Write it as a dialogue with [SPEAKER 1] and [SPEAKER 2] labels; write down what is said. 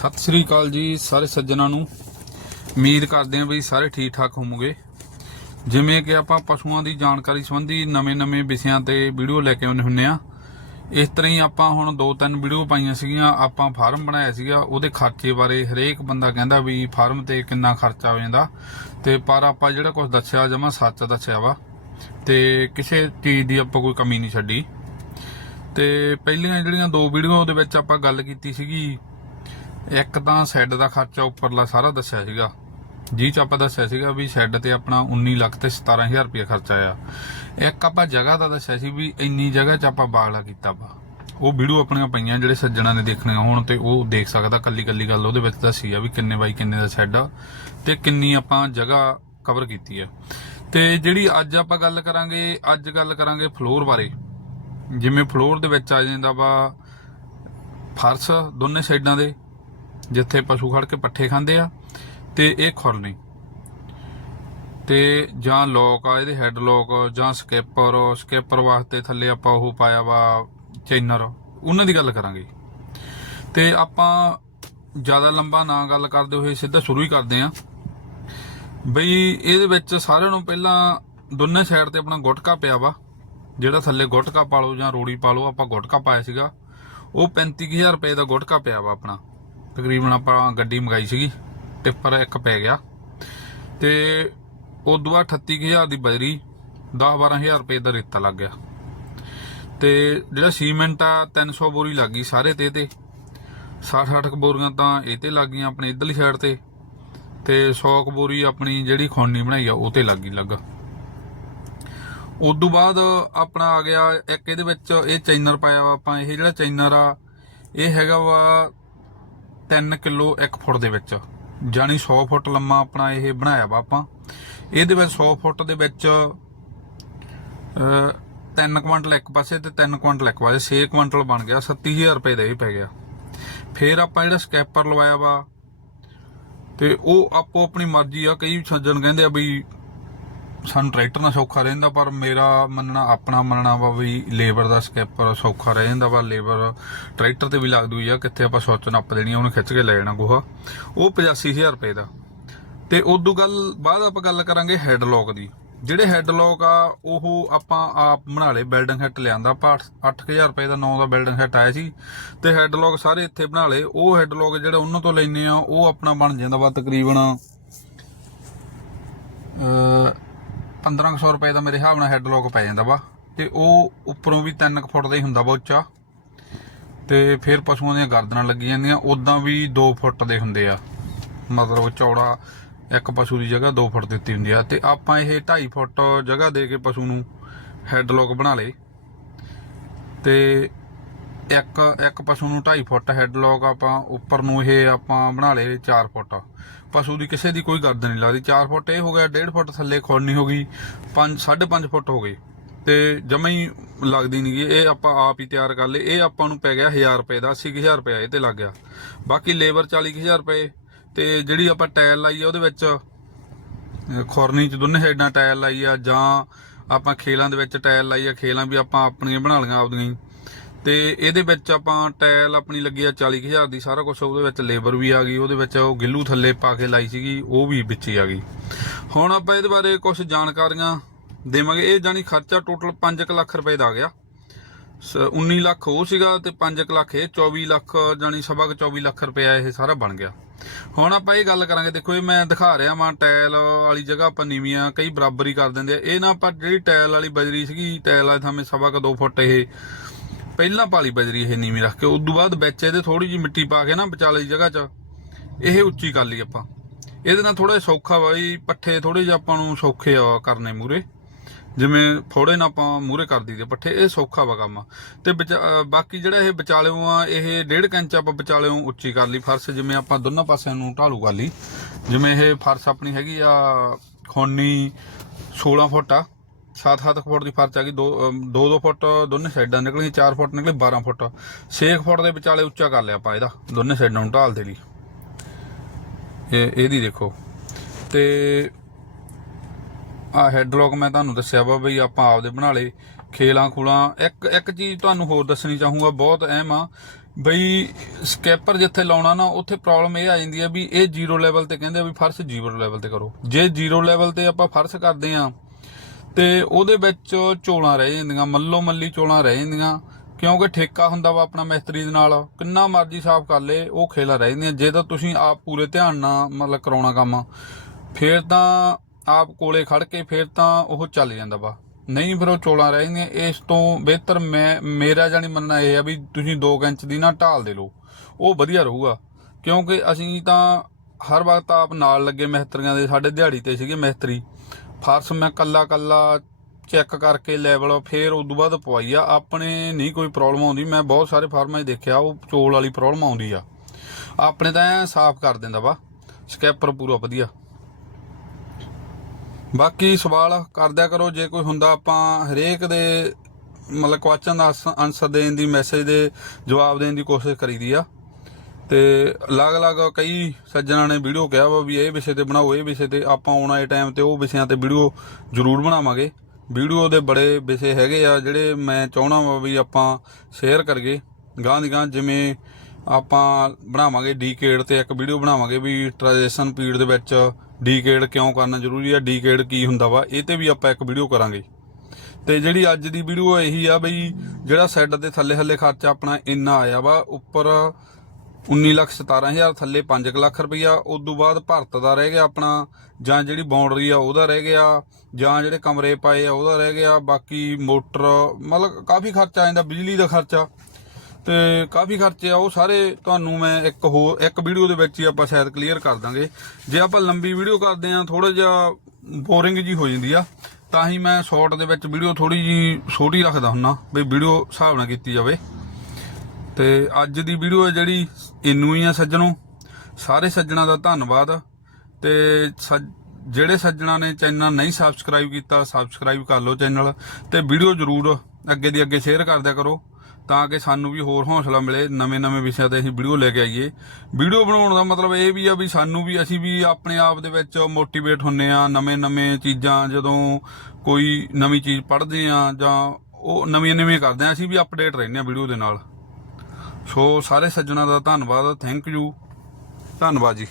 [SPEAKER 1] ਸਤਿ ਸ੍ਰੀ ਅਕਾਲ ਜੀ ਸਾਰੇ ਸੱਜਣਾਂ ਨੂੰ। ਉਮੀਦ ਕਰਦੇ ਹਾਂ ਵੀ ਸਾਰੇ ਠੀਕ ਠਾਕ ਹੋਵੋਗੇ। ਜਿਵੇਂ ਕਿ ਆਪਾਂ ਪਸ਼ੂਆਂ ਦੀ ਜਾਣਕਾਰੀ ਸੰਬੰਧੀ ਨਵੇਂ-ਨਵੇਂ ਵਿਸ਼ਿਆਂ ਤੇ ਵੀਡੀਓ ਲੈ ਕੇ ਆਉਂਦੇ ਹੁੰਨੇ ਆ ਇਸ ਤਰ੍ਹਾਂ ਹੀ ਆਪਾਂ ਹੁਣ ਦੋ ਤਿੰਨ ਵੀਡੀਓ ਪਾਈਆਂ ਸੀਗੀਆਂ, ਆਪਾਂ ਫਾਰਮ ਬਣਾਇਆ ਸੀਗਾ, ਉਹਦੇ ਖਰਚੇ ਬਾਰੇ ਹਰੇਕ ਬੰਦਾ ਕਹਿੰਦਾ ਵੀ ਫਾਰਮ ਤੇ ਕਿੰਨਾ ਖਰਚਾ ਹੋ ਜਾਂਦਾ। ਤੇ ਪਰ ਆਪਾਂ ਜਿਹੜਾ ਕੁਝ ਦੱਸਿਆ, ਜਮਾ ਸੱਚ ਦੱਸਿਆ ਵਾ। ਤੇ ਕਿਸੇ ਚੀਜ਼ ਦੀ ਆਪਾਂ ਕੋਈ ਕਮੀ ਨਹੀਂ ਛੱਡੀ। ਤੇ ਪਹਿਲੀਆਂ ਜਿਹੜੀਆਂ ਦੋ ਵੀਡੀਓ ਦੇ ਵਿੱਚ ਆਪਾਂ ਗੱਲ ਕੀਤੀ ਸੀਗੀ ਇੱਕ ਤਾਂ ਸ਼ੈੱਡ ਦਾ ਖਰਚਾ ਉੱਪਰਲਾ ਸਾਰਾ ਦੱਸਿਆ ਸੀਗਾ। ਜੀ ਚ ਆਪਾਂ ਦੱਸਿਆ ਸੀਗਾ ਵੀ ਸ਼ੈੱਡ ਤੇ ਆਪਣਾ 19 ਲੱਖ ਤੇ 17000 ਰੁਪਏ ਖਰਚਾ ਆ ਇੱਕ ਆਪਾਂ ਜਗ੍ਹਾ ਦਾ ਦੱਸਿਆ ਸੀ ਵੀ ਇੰਨੀ ਜਗ੍ਹਾ 'ਚ ਆਪਾਂ ਬਾਗਲਾ ਕੀਤਾ ਵਾ। ਉਹ ਵੀਡੀਓ ਆਪਣੀਆਂ ਪਈਆਂ ਜਿਹੜੇ ਸੱਜਣਾ ਨੇ ਦੇਖਣੀਆਂ ਹੋਣ ਤੇ ਉਹ ਦੇਖ ਸਕਦਾ ਕੱਲੀ ਕੱਲੀ ਗੱਲ ਉਹਦੇ ਵਿੱਚ ਦੱਸੀ ਆ ਵੀ ਕਿੰਨੇ ਬਾਈ ਕਿੰਨੇ ਦਾ ਸ਼ੈੱਡ ਆ ਤੇ ਕਿੰਨੀ ਆਪਾਂ ਜਗ੍ਹਾ ਕਵਰ ਕੀਤੀ ਆ। ਤੇ ਜਿਹੜੀ ਅੱਜ ਆਪਾਂ ਗੱਲ ਕਰਾਂਗੇ, ਅੱਜ ਗੱਲ ਕਰਾਂਗੇ ਫਲੋਰ ਬਾਰੇ। ਜਿਵੇਂ ਫਲੋਰ ਦੇ ਵਿੱਚ ਆ ਜਾਂਦਾ ਵਾ ਫਰਸ਼ ਦੋਨੇ ਸਾਈਡਾਂ ਦੇ। ਜਿੱਥੇ ਪਸ਼ੂ ਖੜ ਕੇ ਪੱਠੇ ਖਾਂਦੇ ਆ, ਤੇ ਇਹ ਖੁਰਨੀ ਤੇ ਜਾਂ ਲੋਕ ਆ, ਇਹਦੇ ਹੈਡ ਲੋਕ ਜਾਂ ਸਕੈਪਰ ਸਕੈਪਰ ਵਾਸਤੇ ਥੱਲੇ ਆਪਾਂ ਉਹ ਪਾਇਆ ਵਾ ਚੈਨਰ ਉਹਨਾਂ ਦੀ ਗੱਲ ਕਰਾਂਗੇ। ਤੇ ਆਪਾਂ ਜ਼ਿਆਦਾ ਲੰਬਾ ਨਾ ਗੱਲ ਕਰਦੇ ਹੋਏ ਸਿੱਧਾ ਸ਼ੁਰੂ ਹੀ ਕਰਦੇ ਆਂ। ਬਈ ਇਹਦੇ ਵਿੱਚ ਸਾਰਿਆਂ ਨੂੰ ਪਹਿਲਾਂ ਦੋਨੇ ਸਾਈਡ ਤੇ ਆਪਣਾ ਗੁਟਕਾ ਪਿਆ ਵਾ, ਜਿਹੜਾ ਥੱਲੇ ਗੁਟਕਾ ਪਾ ਲਓ ਜਾਂ ਰੋੜੀ ਪਾ ਲਓ ਆਪਾਂ ਗੁਟਕਾ ਪਾਇਆ ਸੀਗਾ। ਉਹ 35000 ਰੁਪਏ ਦਾ ਗੁਟਕਾ ਪਿਆ ਵਾ ਆਪਣਾ। ਤਕਰੀਬਨ ਆਪਾਂ ਗੱਡੀ ਮੰਗਾਈ ਸੀਗੀ, ਟਿੱਪਰ ਇੱਕ ਪੈ ਗਿਆ। ਤੇ ਤੋਂ ਬਾਅਦ 38000 ਦੀ ਬਜਰੀ 10-12000 ਰੁਪਏ ਦਾ ਰੇਤਾ ਲੱਗ ਗਿਆ। ਤੇ ਜਿਹੜਾ ਸੀਮੈਂਟ ਆ 300 ਬੋਰੀ ਲੱਗ ਗਈ ਸਾਰੇ ਤੇ ਤੇ। 60-60 ਬੋਰੀਆਂ ਤਾਂ ਇਹ ਤੇ ਲੱਗ ਗਈਆਂ ਆਪਣੇ ਇਧਰਲੀ ਸਾਈਡ ਤੇ। ਤੇ 100 ਕੁ ਬੋਰੀ ਆਪਣੀ ਜਿਹੜੀ ਖੋਣੀ ਬਣਾਈ ਆ, ਉਹ ਤੇ ਲੱਗ ਗਈ ਲੱਗਾ। ਉਦੋਂ ਬਾਅਦ ਆਪਣਾ ਆ ਗਿਆ, ਇੱਕ ਇਹਦੇ ਵਿੱਚ ਇਹ ਚੈਨਰ ਪਾਇਆ ਵਾ ਆਪਾਂ, ਇਹ ਜਿਹੜਾ ਚੈਨਰ ਆ, ਇਹ ਹੈਗਾ ਵਾ 3 ਕਿਲੋ 1 ਫੁੱਟ ਦੇ ਵਿੱਚ ਜਾਨੀ 100 ਫੁੱਟ ਲੰਮਾ ਆਪਣਾ ਇਹ ਬਣਾਇਆ ਵਾ ਆਪਾਂ। ਇਹਦੇ ਵਿੱਚ 100 ਫੁੱਟ ਦੇ ਵਿੱਚ 3 ਕੁਇੰਟਲ ਇੱਕ ਪਾਸੇ ਤੇ 3 ਕੁਇੰਟਲ ਇੱਕ ਪਾਸੇ 6 ਕੁਇੰਟਲ ਬਣ ਗਿਆ 37000 ਰੁਪਏ ਦਾ ਇਹ ਪੈ ਗਿਆ। ਫਿਰ ਆਪਾਂ ਜਿਹੜਾ ਸਕੈਪਰ ਲਵਾਇਆ ਵਾ, ਤੇ ਉਹ ਆਪੋ ਆਪਣੀ ਮਰਜ਼ੀ ਆ, ਕਈ ਸੱਜਣ ਕਹਿੰਦੇ ਆ ਵੀ ਸਾਨੂੰ ਟਰੈਕਟਰ ਨਾਲ ਸੌਖਾ ਰਹਿੰਦਾ, ਪਰ ਮੇਰਾ ਮੰਨਣਾ, ਆਪਣਾ ਮੰਨਣਾ ਵਾ ਵੀ ਲੇਬਰ ਦਾ ਸਕੈਪਰ ਸੌਖਾ ਰਹਿ ਜਾਂਦਾ ਵਾ। ਲੇਬਰ ਟਰੈਕਟਰ ਤੇ ਵੀ ਲੱਗਦੀ ਆ, ਕਿੱਥੇ ਆਪਾਂ ਸੁੱਚ ਨੱਪ ਦੇਣੀ ਉਹਨੂੰ ਖਿੱਚ ਕੇ ਲੈ ਜਾਣਾ ਗੋਹਾ। ਉਹ 85000 ਰੁਪਏ ਦਾ। ਤੇ ਉਦੋਂ ਗੱਲ, ਬਾਅਦ ਆਪਾਂ ਗੱਲ ਕਰਾਂਗੇ ਹੈਡ ਲੋਕ ਦੀ। ਜਿਹੜੇ ਹੈਡ ਲੋਕ ਆ, ਉਹ ਆਪਾਂ ਆਪ ਬਣਾ ਲਏ ਬਿਲਡਿੰਗ ਹੈਟ ਲਿਆਂਦਾ। ਆਪਾਂ 8000 ਰੁਪਏ ਦਾ, ਨੌ ਦਾ ਬਿਲਡਿੰਗ ਹੈਟ ਆਇਆ ਸੀ। ਤੇ ਹੈਡ ਲੋਕ ਸਾਰੇ ਇੱਥੇ ਬਣਾ ਲਏ। ਉਹ ਹੈਡ ਲੋਕ ਜਿਹੜੇ ਉਹਨਾਂ ਤੋਂ ਲੈਨੇ ਆ, ਉਹ ਆਪਣਾ ਬਣ ਜਾਂਦਾ ਵਾ ਤਕਰੀਬਨ ਅ 1500 ਰੁਪਏ ਦਾ ਮੇਰੇ ਹਿਸਾਬ ਨਾਲ ਹੈਡਲੋਕ ਪੈ ਜਾਂਦਾ ਵਾ। ਤੇ ਉਹ ਉੱਪਰੋਂ ਵੀ 3 ਫੁੱਟ ਦਾ ਹੀ ਹੁੰਦਾ ਵਾ ਉੱਚਾ। ਤੇ ਫਿਰ ਪਸ਼ੂਆਂ ਦੀਆਂ ਗਰਦਨਾਂ ਲੱਗੀ ਜਾਂਦੀਆਂ ਉਦਾਂ ਵੀ 2 ਫੁੱਟ ਦੇ ਹੁੰਦੇ ਆ। ਮਤਲਬ ਚੌੜਾ ਇੱਕ ਪਸ਼ੂ ਦੀ ਜਗ੍ਹਾ 2 ਫੁੱਟ ਦਿੱਤੀ ਹੁੰਦੀ ਆ। ਤੇ ਆਪਾਂ ਇਹ 2.5 ਫੁੱਟ ਜਗ੍ਹਾ ਦੇ ਕੇ ਪਸ਼ੂ ਨੂੰ ਹੈਡਲੋਕ ਬਣਾ ਲਏ। ਤੇ ਇੱਕ ਇੱਕ ਪਸ਼ੂ ਨੂੰ 2.5 ਫੁੱਟ ਹੈਡ ਲੋਕ ਆਪਾਂ ਉੱਪਰ ਨੂੰ ਇਹ ਆਪਾਂ ਬਣਾ ਲਏ 4 ਫੁੱਟ। ਪਸ਼ੂ ਦੀ ਕਿਸੇ ਦੀ ਕੋਈ ਗਰਦ ਨਹੀਂ ਲੱਗਦੀ। 4 ਫੁੱਟ ਇਹ ਹੋ ਗਿਆ 1.5 ਫੁੱਟ ਥੱਲੇ ਖੋਲਣੀ ਹੋ ਗਈ 5 5.5 ਫੁੱਟ ਹੋ ਗਏ। ਤੇ ਜਮਾ ਹੀ ਲੱਗਦੀ ਨਹੀਂ ਇਹ ਆਪਾਂ ਆਪ ਹੀ ਤਿਆਰ ਕਰ ਲਏ। ਇਹ ਆਪਾਂ ਨੂੰ ਪੈ ਗਿਆ 1000 ਰੁਪਏ ਦਾ 80000 ਰੁਪਏ ਇਹ ਤੇ ਲੱਗ ਗਿਆ। ਬਾਕੀ ਲੇਬਰ 40000 ਰੁਪਏ। ਤੇ ਜਿਹੜੀ ਆਪਾਂ ਟਾਇਲ ਲਾਈ ਆ, ਉਹਦੇ ਵਿੱਚ ਅਹ ਖੁਰਨੀ ਚ ਦੋਨੇ ਸਾਈਡਾਂ ਟਾਇਲ ਲਾਈ ਆ, ਜਾਂ ਆਪਾਂ ਖੇਲਾਂ ਦੇ ਵਿੱਚ ਟਾਇਲ ਲਾਈ ਆ, ਖੇਲਾਂ ਵੀ ਆਪਾਂ ਆਪਣੀਆਂ ਬਣਾ ਲਈਆਂ ਆਪਦੀਆਂ ਹੀ। ਤੇ ਇਹਦੇ ਵਿੱਚ ਆਪਾਂ ਟਾਇਲ ਆਪਣੀ ਲੱਗੀ ਆ 40000 ਦੀ, ਸਾਰਾ ਕੁਝ ਉਹਦੇ ਵਿੱਚ ਲੇਬਰ ਵੀ ਆ ਗਈ, ਉਹਦੇ ਵਿੱਚ ਉਹ ਗਿੱਲੂ ਥੱਲੇ ਪਾ ਕੇ ਲਾਈ ਸੀਗੀ, ਉਹ ਵੀ ਵਿੱਚ ਹੀ ਆ ਗਈ। ਹੁਣ ਆਪਾਂ ਇਹਦੇ ਬਾਰੇ ਕੁਝ ਜਾਣਕਾਰੀਆਂ ਦੇਵਾਂਗੇ। ਇਹ ਜਾਨੀ ਖਰਚਾ ਟੋਟਲ 5 ਲੱਖ ਰੁਪਏ ਦਾ ਆ ਗਿਆ। ਸ- 19 ਲੱਖ ਉਹ ਸੀਗਾ ਤੇ 5 ਲੱਖ ਇਹ 24 ਲੱਖ ਜਾਨੀ ਸਵਾ ਕੁ 24 ਲੱਖ ਰੁਪਇਆ ਇਹ ਸਾਰਾ ਬਣ ਗਿਆ। ਹੁਣ ਆਪਾਂ ਇਹ ਗੱਲ ਕਰਾਂਗੇ, ਦੇਖੋ ਇਹ ਮੈਂ ਦਿਖਾ ਰਿਹਾ ਵਾਂ ਟਾਇਲ ਵਾਲੀ ਜਗ੍ਹਾ ਆਪਾਂ ਨੀਵੀਆਂ, ਕਈ ਬਰਾਬਰੀ ਕਰ ਦਿੰਦੇ ਆ। ਇਹ ਨਾ ਆਪਾਂ ਜਿਹੜੀ ਟਾਇਲ ਵਾਲੀ ਬਜਰੀ ਸੀਗੀ ਟਾਇਲ ਵਾਲੇ ਥਾਵੇਂ ਸਵਾ ਕੁ 2 ਫੁੱਟ ਇਹ ਪਹਿਲਾਂ ਪਾਲੀ ਬਜਰੀ ਇਹ ਨੀਵੀਂ ਰੱਖ ਕੇ ਉਸ ਤੋਂ ਬਾਅਦ ਵਿੱਚ ਇਹਦੇ ਥੋੜੀ ਜਿਹੀ ਮਿੱਟੀ ਪਾ ਕੇ ਨਾ ਵਿਚਾਲੇ ਦੀ ਜਗ੍ਹਾ 'ਚ, ਇਹ ਉੱਚੀ ਕਰ ਲਈ ਆਪਾਂ। ਇਹਦੇ ਨਾਲ ਥੋੜਾ ਸੌਖਾ ਵਾ ਪੱਠੇ ਥੋੜੇ ਜਿਹਾ ਆਪਾਂ ਨੂੰ ਸੌਖੇ ਆ ਕਰਨੇ ਮੂਰੇ ਜਿਵੇਂ ਥੋੜੇ ਨਾ ਆਪਾਂ ਮੂਰੇ ਕਰ ਦਈਦੇ ਪੱਠੇ, ਇਹ ਸੌਖਾ ਵਾ ਕੰਮ। ਤੇ ਵਿਚ- ਬਾਕੀ ਜਿਹੜਾ ਇਹ ਵਿਚਾਲਿਓਂ ਆ, ਇਹ ਡੇਢ ਕੁ ਆਪਾਂ ਵਿਚਾਲਿਓਂ ਉੱਚੀ ਕਰ ਲਈ ਫਰਸ਼, ਜਿਵੇਂ ਆਪਾਂ ਦੋਨਾਂ ਪਾਸਿਆਂ ਨੂੰ ਢਾਲੂ ਕਰ ਲਈ। ਜਿਵੇਂ ਇਹ ਫਰਸ਼ ਆਪਣੀ ਹੈਗੀ ਆ ਖੋਨੀ 16 ਫੁੱਟ ਆ। 7-7 ਫੁੱਟ ਦੀ ਫਰਸ਼ ਆ ਗਈ 2-2 ਫੁੱਟ ਦੋਨੇ ਸਾਈਡਾਂ ਨਿਕਲੀਆਂ 4 ਫੁੱਟ ਨਿਕਲੇ 12 ਫੁੱਟ। 6 ਫੁੱਟ ਦੇ ਵਿਚਾਲੇ ਉੱਚਾ ਕਰ ਲਿਆ ਆਪਾਂ ਇਹਦਾ, ਦੋਨੇ ਸਾਈਡਾਂ ਨੂੰ ਢਾਲ ਦੇ ਲਈ। ਇਹ, ਇਹਦੀ ਦੇਖੋ। ਤੇ ਆ ਹੈਡਲੌਕ ਮੈਂ ਤੁਹਾਨੂੰ ਦੱਸਿਆ ਵਾ ਬਈ ਆਪਾਂ ਆਪਦੇ ਬਣਾ ਲਏ, ਖੇਲਾਂ ਖੂਲਾਂ। ਇੱਕ ਇੱਕ ਚੀਜ਼ ਤੁਹਾਨੂੰ ਹੋਰ ਦੱਸਣੀ ਚਾਹੂੰਗਾ, ਬਹੁਤ ਅਹਿਮ ਆ। ਬਈ ਸਕੈਪਰ ਜਿੱਥੇ ਲਾਉਣਾ ਨਾ, ਉੱਥੇ ਪ੍ਰੋਬਲਮ ਇਹ ਆ ਜਾਂਦੀ ਹੈ ਵੀ ਇਹ ਜ਼ੀਰੋ ਲੈਵਲ ਤੇ ਕਹਿੰਦੇ ਆ ਵੀ ਫਰਸ਼ ਜ਼ੀਰੋ ਲੈਵਲ ਤੇ ਕਰੋ। ਜੇ ਜ਼ੀਰੋ ਲੈਵਲ ਤੇ ਆਪਾਂ ਫਰਸ਼ ਕਰਦੇ ਆ ਤੇ ਉਹਦੇ ਵਿੱਚ ਚੋਲਾਂ ਰਹਿ ਜਾਂਦੀਆਂ, ਮੱਲੋ ਮੱਲੀ ਚੋਲਾਂ ਰਹਿ ਜਾਂਦੀਆਂ। ਕਿਉਂਕਿ ਠੇਕਾ ਹੁੰਦਾ ਵਾ ਆਪਣਾ ਮਿਸਤਰੀ ਦੇ ਨਾਲ, ਕਿੰਨਾ ਮਰਜ਼ੀ ਸਾਫ਼ ਕਰ ਲੇ, ਉਹ ਖੇਲਾ ਰਹਿ ਜਾਂਦੀਆਂ। ਜੇ ਤਾਂ ਤੁਸੀਂ ਆਪ ਪੂਰੇ ਧਿਆਨ ਨਾਲ ਮਤਲਬ ਕਰਾਉਣਾ ਕੰਮ, ਫੇਰ ਤਾਂ ਆਪ ਕੋਲੇ ਖੜ ਕੇ ਫੇਰ ਤਾਂ ਉਹ ਚੱਲ ਜਾਂਦਾ ਵਾ। ਨਹੀਂ ਫਿਰ ਉਹ ਚੋਲਾਂ ਰਹਿ ਜਾਂਦੀਆਂ। ਇਸ ਤੋਂ ਬਿਹਤਰ ਮੈਂ, ਮੇਰਾ ਜਾਨੀ ਮੰਨਣਾ ਇਹ ਆ ਵੀ ਤੁਸੀਂ 2 ਇੰਚ ਦੀ ਨਾ ਢਾਲ ਦੇ ਲਓ। ਉਹ ਵਧੀਆ ਰਹੂਗਾ। ਕਿਉਂਕਿ ਅਸੀਂ ਤਾਂ ਹਰ ਵਕਤ ਆਪ ਨਾਲ ਲੱਗੇ ਮਿਸਤਰੀਆਂ ਦੇ, ਸਾਡੇ ਦਿਹਾੜੀ ਤੇ ਸੀਗੇ ਮਿਸਤਰੀ। ਫਰਸ਼ ਮੈਂ ਕੱਲਾ ਕੱਲਾ ਚੈੱਕ ਕਰਕੇ ਲੈਵਲ ਫੇਰ ਉਸ ਤੋਂ ਬਾਅਦ ਪਵਾਈ ਆ। ਆਪਣੇ ਨਹੀਂ ਕੋਈ ਪ੍ਰੋਬਲਮ ਆਉਂਦੀ। ਮੈਂ ਬਹੁਤ ਸਾਰੇ ਫਾਰਮਾਂ 'ਚ ਦੇਖਿਆ, ਉਹ ਚੋਲ ਵਾਲੀ ਪ੍ਰੋਬਲਮ ਆਉਂਦੀ ਆ। ਆਪਣੇ ਤਾਂ ਐ ਸਾਫ਼ ਕਰ ਦਿੰਦਾ ਵਾ। ਸਕੈਪਰ ਪੂਰਾ ਵਧੀਆ। ਬਾਕੀ ਸਵਾਲ ਕਰਦਿਆ ਕਰੋ। ਜੇ ਕੋਈ ਹੁੰਦਾ ਆਪਾਂ ਹਰੇਕ ਦੇ ਮਤਲਬ ਕੁਐਸਚਨ ਦਾ ਆਨਸਰ ਦੇਣ ਦੀ ਮੈਸੇਜ ਦੇ, ਜਵਾਬ ਦੇਣ ਦੀ ਕੋਸ਼ਿਸ਼ ਕਰੀਦੀ ਆ। ਤੇ ਅਲੱਗ-ਅਲੱਗ ਕਈ ਸੱਜਣਾ ਨੇ ਵੀਡੀਓ ਕਿਹਾ ਵਾ ਵੀ ਇਹ ਵਿਸ਼ੇ ਤੇ ਬਣਾਓ, ਇਹ ਵਿਸ਼ੇ ਤੇ ਆਪਾਂ ਆਉਣ ਵਾਲੇ ਟਾਈਮ ਤੇ ਉਹ ਵਿਸ਼ਿਆਂ ਤੇ ਵੀਡੀਓ ਜ਼ਰੂਰ ਬਣਾਵਾਂਗੇ। ਵੀਡੀਓ ਦੇ ਬੜੇ ਵਿਸ਼ੇ ਹੈਗੇ ਆ, ਜਿਹੜੇ ਮੈਂ ਚਾਹਣਾ ਵਾ ਵੀ ਆਪਾਂ ਸ਼ੇਅਰ ਕਰੀਏ। ਗਾਂ ਦੀ ਗਾਂ ਜਿਵੇਂ ਆਪਾਂ ਬਣਾਵਾਂਗੇ ਡੀਕੇਡ ਤੇ ਇੱਕ ਵੀਡੀਓ ਬਣਾਵਾਂਗੇ ਵੀ ਟ੍ਰਾਂਜੈਕਸ਼ਨ ਪੀਰੀਅਡ ਦੇ ਵਿੱਚ ਡੀਕੇਡ ਕਿਉਂ ਕਰਨਾ ਜ਼ਰੂਰੀ ਆ ਡੀਕੇਡ ਕੀ ਹੁੰਦਾ ਵਾ, ਇਹ ਤੇ ਵੀ ਆਪਾਂ ਇੱਕ ਵੀਡੀਓ ਕਰਾਂਗੇ। ਤੇ ਜਿਹੜੀ ਅੱਜ ਦੀ ਵੀਡੀਓ ਇਹੀ ਆ ਬਈ, ਜਿਹੜਾ ਸੈੱਡ ਦੇ ਥੱਲੇ ਹੱਲੇ ਖਰਚਾ ਆਪਣਾ ਇੰਨਾ ਆਇਆ ਵਾ, ਉੱਪਰ 19 ਲੱਖ 17000 ਥੱਲੇ 5 ਲੱਖ ਰੁਪਈਆ, ਉਸ ਤੋਂ ਬਾਅਦ ਭਰਤ ਦਾ ਰਹਿ ਗਿਆ ਆਪਣਾ, ਜਾਂ ਜਿਹੜੀ ਬਾਉਂਡਰੀ ਆ ਉਹਦਾ ਰਹਿ ਗਿਆ, ਜਾਂ ਜਿਹੜੇ ਕਮਰੇ ਪਾਏ ਆ ਉਹਦਾ ਰਹਿ ਗਿਆ, ਬਾਕੀ ਮੋਟਰ, ਮਤਲਬ ਕਾਫੀ ਖਰਚਾ ਆ ਜਾਂਦਾ, ਬਿਜਲੀ ਦਾ ਖਰਚਾ। ਤੇ ਕਾਫੀ ਖਰਚੇ ਆ, ਉਹ ਸਾਰੇ ਤੁਹਾਨੂੰ ਮੈਂ ਇੱਕ ਹੋਰ, ਇੱਕ ਵੀਡੀਓ ਦੇ ਵਿੱਚ ਹੀ ਆਪਾਂ ਸ਼ਾਇਦ ਕਲੀਅਰ ਕਰ ਦਾਂਗੇ। ਜੇ ਆਪਾਂ ਲੰਬੀ ਵੀਡੀਓ ਕਰਦੇ ਆ ਥੋੜਾ ਜਿਹਾ ਬੋਰਿੰਗ ਜੀ ਹੋ ਜਾਂਦੀ ਆ, ਤਾਂ ਹੀ ਮੈਂ ਸ਼ਾਰਟ ਦੇ ਵਿੱਚ ਵੀਡੀਓ ਥੋੜੀ ਜੀ ਛੋਟੀ ਰੱਖਦਾ ਹੁੰਨਾ, ਵੀ ਵੀਡੀਓ ਹਿਸਾਬ ਨਾਲ ਕੀਤੀ ਜਾਵੇ। ਤੇ ਅੱਜ ਦੀ ਵੀਡੀਓ ਹੈ ਜਿਹੜੀ ਇੰਨੂ ਹੀ ਆ ਸੱਜਣੋ। ਸਾਰੇ ਸੱਜਣਾ ਦਾ ਧੰਨਵਾਦ। ਤੇ ਸੱਜ- ਜਿਹੜੇ ਸੱਜਣਾ ਨੇ ਚੈਨਲ ਨਹੀਂ ਸਬਸਕ੍ਰਾਈਬ ਕੀਤਾ ਸਬਸਕ੍ਰਾਈਬ ਕਰ ਲਓ ਚੈਨਲ ਤੇ ਵੀਡੀਓ ਜਰੂਰ ਅੱਗੇ ਦੀ ਅੱਗੇ ਸ਼ੇਅਰ ਕਰ ਦਿਆ ਕਰੋ ਤਾਂ ਕਿ ਸਾਨੂੰ ਵੀ ਹੋਰ ਹੌਸਲਾ ਮਿਲੇ ਨਵੇਂ-ਨਵੇਂ ਵਿਸ਼ਿਆਂ ਤੇ ਅਸੀਂ ਵੀਡੀਓ ਲੈ ਕੇ ਆਈਏ। ਵੀਡੀਓ ਬਣਾਉਣ ਦਾ ਮਤਲਬ ਇਹ ਵੀ ਆ ਵੀ ਸਾਨੂੰ ਵੀ ਅਸੀਂ ਵੀ ਆਪਣੇ ਆਪ ਦੇ ਵਿੱਚ ਮੋਟੀਵੇਟ ਹੁੰਨੇ ਆ ਨਵੇਂ-ਨਵੇਂ ਚੀਜ਼ਾਂ ਜਦੋਂ ਕੋਈ ਨਵੀਂ ਚੀਜ਼ ਪੜ੍ਹਦੇ ਆ ਜਾਂ ਉਹ ਨਵੀਆਂ-ਨਵੀਆਂ ਕਰਦੇ ਆ, ਅਸੀਂ ਵੀ ਅਪਡੇਟ ਰਹਿੰਦੇ ਆ ਵੀਡੀਓ ਦੇ ਨਾਲ। ਸੋ ਸਾਰੇ ਸੱਜਣਾ ਦਾ ਧੰਨਵਾਦ ਥੈਂਕ ਯੂ ਧੰਨਵਾਦ ਜੀ।